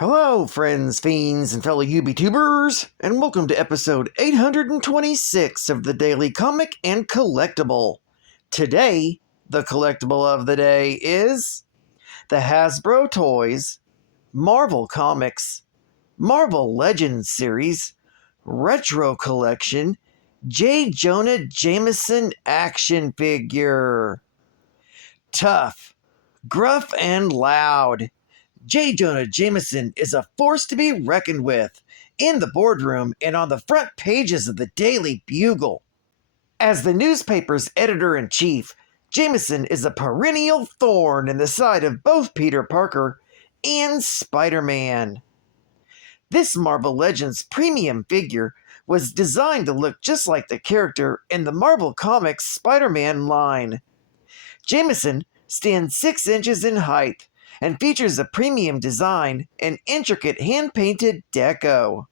Hello, friends, fiends, and fellow UBTubers, and welcome to episode 826 of the Daily Comic and Collectible. Today, the collectible of the day is the HASBRO Toys, Marvel Comics, Marvel Legends series, Retro Collection, J. Jonah Jameson action figure. Tough, gruff, and loud. J. Jonah Jameson is a force to be reckoned with in the boardroom and on the front pages of the Daily Bugle. As the newspaper's editor-in-chief, Jameson is a perennial thorn in the side of both Peter Parker and Spider-Man. This Marvel Legends premium figure was designed to look just like the character in the Marvel Comics Spider-Man line. Jameson stands 6 inches in height and features a premium design and intricate hand-painted deco.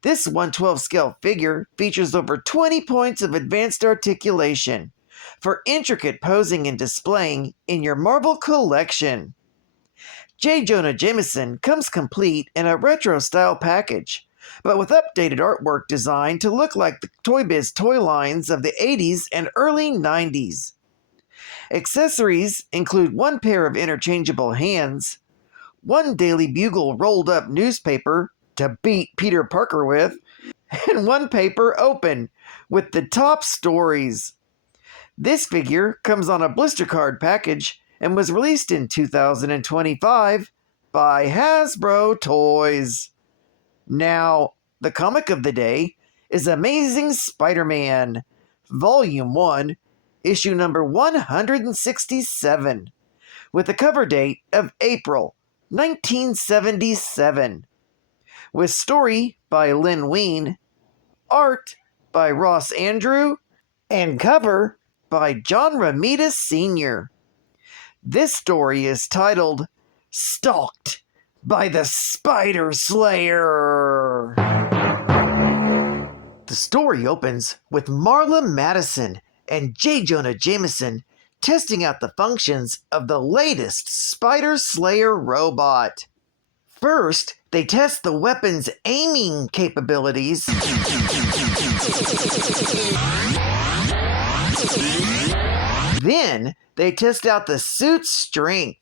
This 1/12 scale figure features over 20 points of advanced articulation for intricate posing and displaying in your Marvel collection. J. Jonah Jameson comes complete in a retro-style package, but with updated artwork designed to look like the Toy Biz toy lines of the 80s and early 90s. Accessories include 1 pair of interchangeable hands, 1 Daily Bugle rolled up newspaper to beat Peter Parker with, and 1 paper open with the top stories. This figure comes on a blister card package and was released in 2025 by HASBRO Toys. Now, the comic of the day is Amazing Spider-Man, Volume 1, issue number 167, with a cover date of April 1977, with story by Lynn Wein, art by Ross Andrew, and cover by John Romita Sr. This story is titled Stalked by the Spider Slayer. The story opens with MARLA MADISON and J. Jonah Jameson testing out the functions of the latest Spider Slayer robot. First, they test the weapon's aiming capabilities. Then, they test out the suit's strength.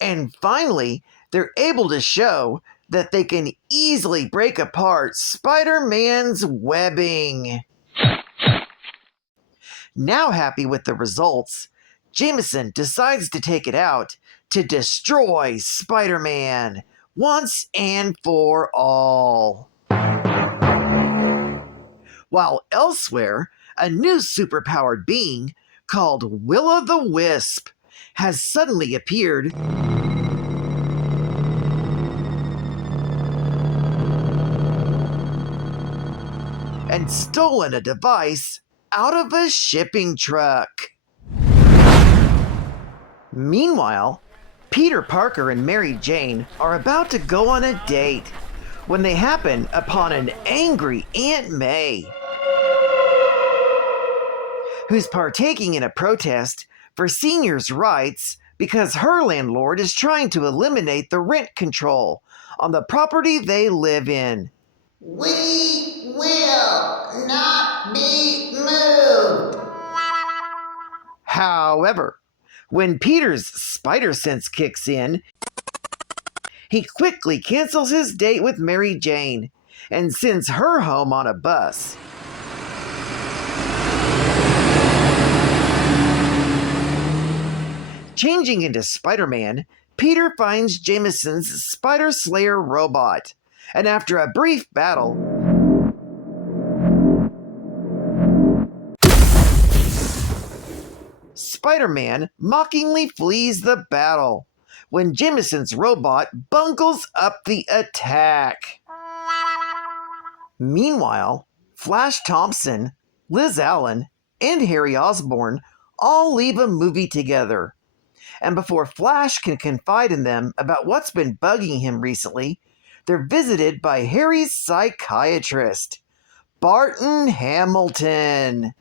And finally, they're able to show that they can easily break apart Spider-Man's webbing. Now happy with the results, Jameson decides to take it out to destroy Spider-Man once and for all. While elsewhere, a new superpowered being called Will-O-the-Wisp has suddenly appeared and stolen a device out of a shipping truck. Meanwhile, Peter Parker and Mary Jane are about to go on a date when they happen upon an angry Aunt May, who's partaking in a protest for seniors' rights because her landlord is trying to eliminate the rent control on the property they live in. We will not be moved. However, when Peter's spider sense kicks in, he quickly cancels his date with Mary Jane and sends her home on a bus. Changing into Spider-Man, Peter finds Jameson's Spider Slayer robot, and after a brief battle, Spider-Man mockingly flees the battle when Jameson's robot bungles up the attack. Meanwhile, Flash Thompson, Liz Allen, and Harry Osborn all leave a movie together. And before Flash can confide in them about what's been bugging him recently, they're visited by Harry's psychiatrist, Barton Hamilton.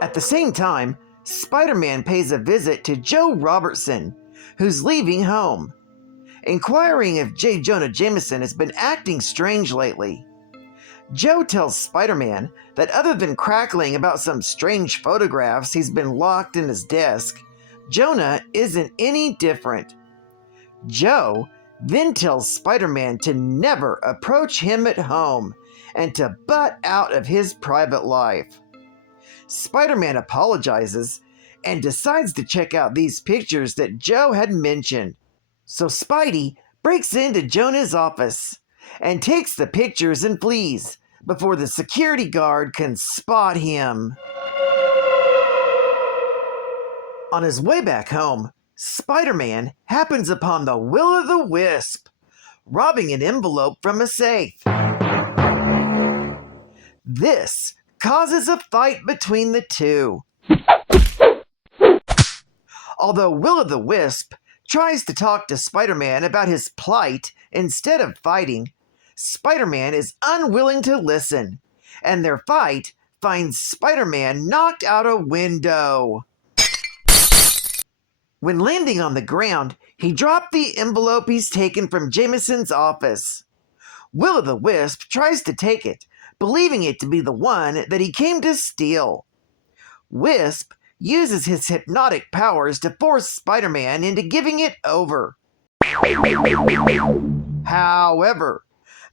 At the same time, Spider-Man pays a visit to Joe Robertson, who's leaving home, inquiring if Jonah Jameson has been acting strange lately. Joe tells Spider-Man that other than crackling about some strange photographs he's been locked in his desk, Jonah isn't any different. Joe then tells Spider-Man to never approach him at home and to butt out of his private life. Spider-Man apologizes and decides to check out these pictures that Joe had mentioned. So Spidey breaks into Jonah's office and takes the pictures and flees before the security guard can spot him. On his way back home, Spider-Man happens upon the Will-O-the-Wisp, robbing an envelope from a safe. This causes a fight between the two. Although Will-O-the-Wisp tries to talk to Spider-Man about his plight instead of fighting, Spider-Man is unwilling to listen, and their fight finds Spider-Man knocked out a window. When landing on the ground, he dropped the envelope he's taken from Jameson's office. Will-O-the-Wisp tries to take it, believing it to be the one that he came to steal. Wisp uses his hypnotic powers to force Spider-Man into giving it over. However,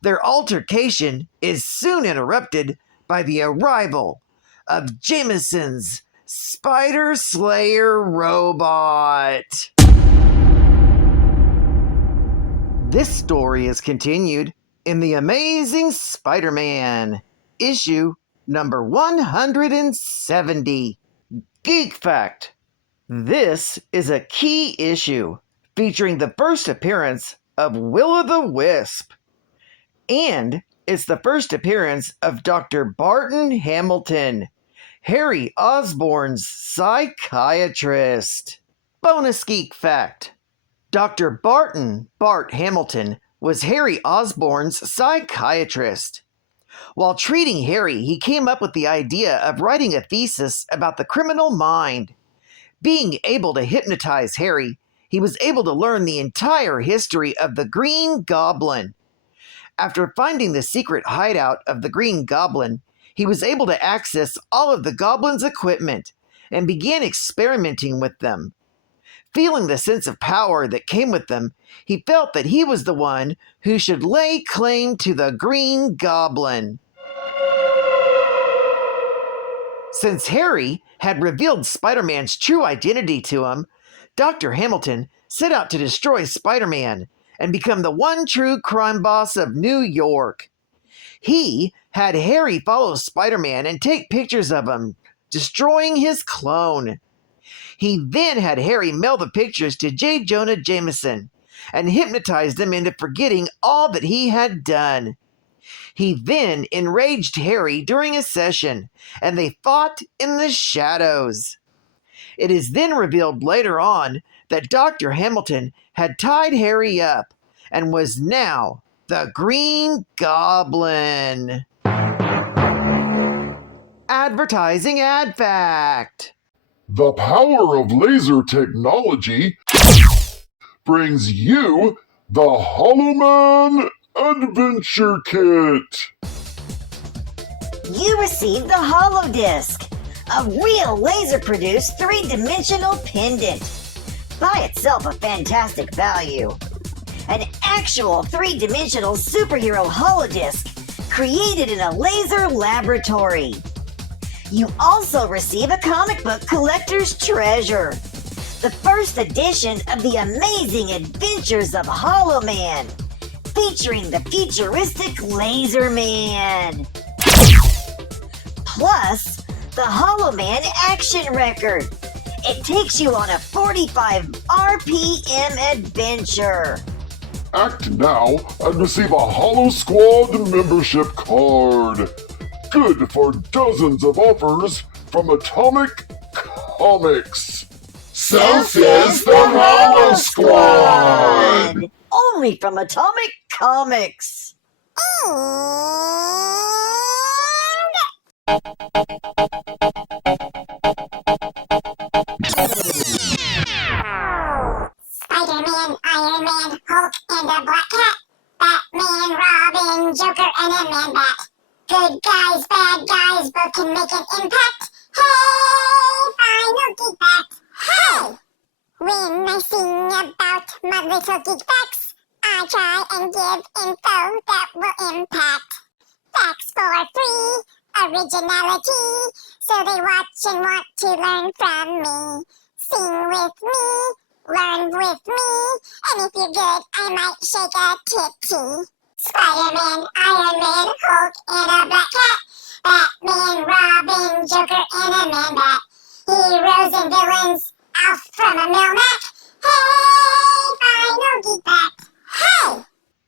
their altercation is soon interrupted by the arrival of Jameson's Spider Slayer robot. This story is continued in The Amazing Spider-Man, issue number 170. Geek Fact. This is a key issue featuring the first appearance of Will-O-the-Wisp. And it's the first appearance of Dr. Barton Hamilton, Harry Osborn's psychiatrist. Bonus Geek Fact. Dr. Bart Hamilton was Harry Osborn's psychiatrist. While treating Harry, he came up with the idea of writing a thesis about the criminal mind. Being able to hypnotize Harry, he was able to learn the entire history of the Green Goblin. After finding the secret hideout of the Green Goblin, he was able to access all of the Goblin's equipment and began experimenting with them. Feeling the sense of power that came with them, he felt that he was the one who should lay claim to the Green Goblin. Since Harry had revealed Spider-Man's true identity to him, Dr. Hamilton set out to destroy Spider-Man and become the one true crime boss of New York. He had Harry follow Spider-Man and take pictures of him, destroying his clone. He then had Harry mail the pictures to Jonah Jameson and hypnotized him into forgetting all that he had done. He then enraged Harry during a session, and they fought in the shadows. It is then revealed later on that Dr. Hamilton had tied Harry up and was now the Green Goblin. Advertising ad fact. The power of laser technology brings you the HOLO-MAN Adventure Kit. You receive the Holo Disc, a real laser-produced three-dimensional pendant. By itself a fantastic value. An actual three-dimensional superhero holodisc created in a laser laboratory. You also receive a comic book collector's treasure, the first edition of the amazing adventures of HOLO-MAN, featuring the futuristic Laser Man. Plus, the HOLO-MAN action record. It takes you on a 45 RPM adventure. Act now and receive a Holo Squad membership card. Good for dozens of offers from Atomic Comics. So says the Holo Squad! Only from Atomic Comics. Joker, and a Man-Bat. Good guys, bad guys, both can make an impact. Hey, final geek facts. Hey! When I sing about my little geek facts, I try and give info that will impact. Facts for free, originality, so they watch and want to learn from me. Sing with me, learn with me, and if you're good, I might shake a titty. Spiderman, Iron Man, Hulk, and a black cat. Batman, Robin, Joker, and a Man-Bat. Heroes and villains, Alf from a Melmac. Hey, final geek fact. Hey!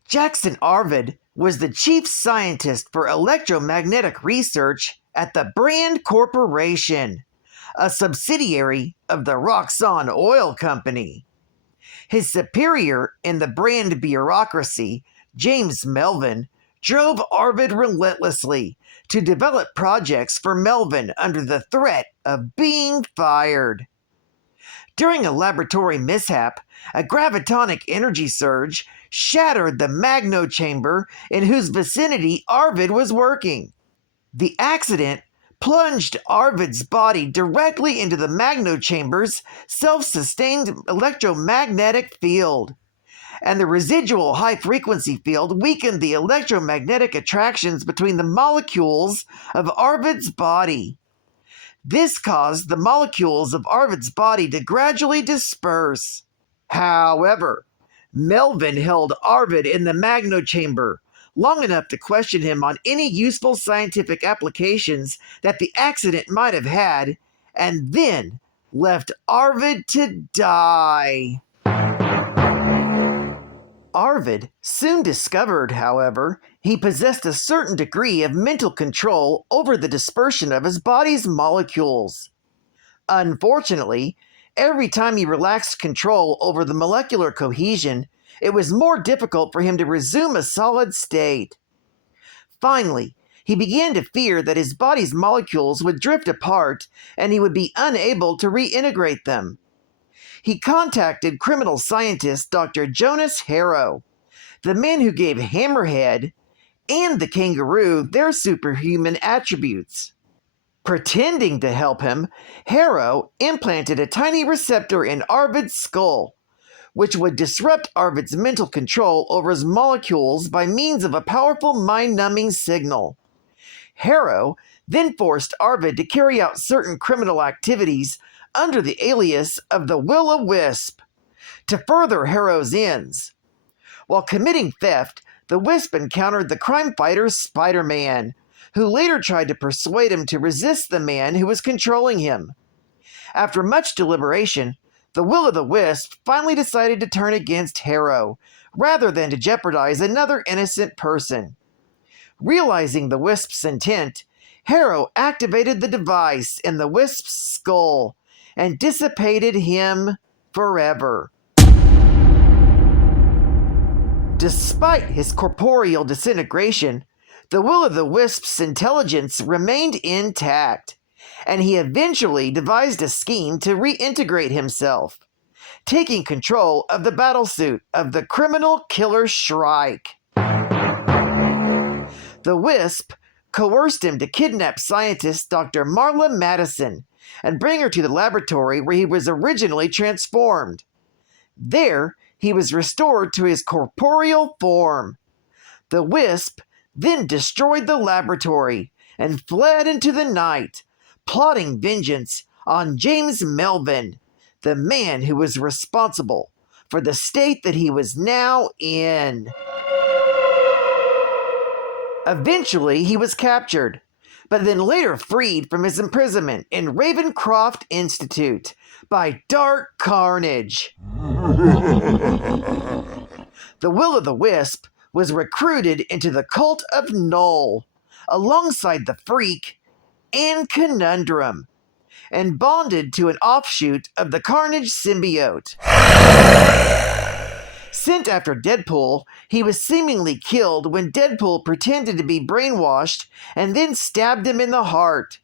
Jackson Arvid was the chief scientist for electromagnetic research at the Brand Corporation, a subsidiary of the Roxxon Oil Company. His superior in the Brand bureaucracy, James Melvin, drove Arvid relentlessly to develop projects for Melvin under the threat of being fired. During a laboratory mishap, a gravitonic energy surge shattered the magno chamber in whose vicinity Arvid was working. The accident plunged Arvid's body directly into the magno chamber's self-sustained electromagnetic field, and the residual high-frequency field weakened the electromagnetic attractions between the molecules of Arvid's body. This caused the molecules of Arvid's body to gradually disperse. However, Melvin held Arvid in the magno chamber long enough to question him on any useful scientific applications that the accident might have had, and then left Arvid to die. Arvid soon discovered, however, he possessed a certain degree of mental control over the dispersion of his body's molecules. Unfortunately, every time he relaxed control over the molecular cohesion, it was more difficult for him to resume a solid state. Finally, he began to fear that his body's molecules would drift apart and he would be unable to reintegrate them. He contacted criminal scientist Dr. Jonas Harrow, the man who gave Hammerhead and the kangaroo their superhuman attributes. Pretending to help him, Harrow implanted a tiny receptor in Arvid's skull, which would disrupt Arvid's mental control over his molecules by means of a powerful mind-numbing signal. Harrow then forced Arvid to carry out certain criminal activities under the alias of the Will-O-Wisp to further Harrow's ends. While committing theft, the Wisp encountered the crime fighter Spiderman, who later tried to persuade him to resist the man who was controlling him. After much deliberation, the Will-O-the-Wisp finally decided to turn against Harrow, rather than to jeopardize another innocent person. Realizing the Wisp's intent, Harrow activated the device in the Wisp's skull and dissipated him forever. Despite his corporeal disintegration, the Will-O-the-Wisp's intelligence remained intact, and he eventually devised a scheme to reintegrate himself, taking control of the battlesuit of the criminal killer Shrike. The Wisp coerced him to kidnap scientist Dr. MARLA Madison and bring her to the laboratory where he was originally transformed. There, he was restored to his corporeal form. The Wisp then destroyed the laboratory and fled into the night, plotting vengeance on James Melvin, the man who was responsible for the state that he was now in. Eventually, he was captured, but then later freed from his imprisonment in Ravencroft Institute by Dark Carnage. The Will-O-the-Wisp was recruited into the cult of Null, alongside the Freak and Conundrum, and bonded to an offshoot of the Carnage symbiote. Sent after Deadpool, he was seemingly killed when Deadpool pretended to be brainwashed and then stabbed him in the heart.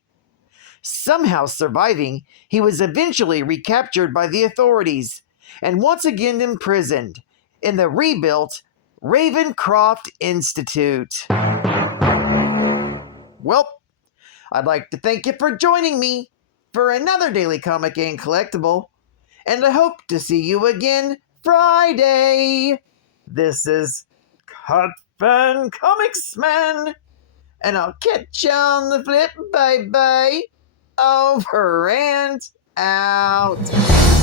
Somehow surviving, he was eventually recaptured by the authorities and once again imprisoned in the rebuilt Ravencroft Institute. Well, I'd like to thank you for joining me for another Daily Comic and Collectible, and I hope to see you again Friday. This is Cut Fan Comics Man, and I'll catch you on the flip. Bye bye. Over and out.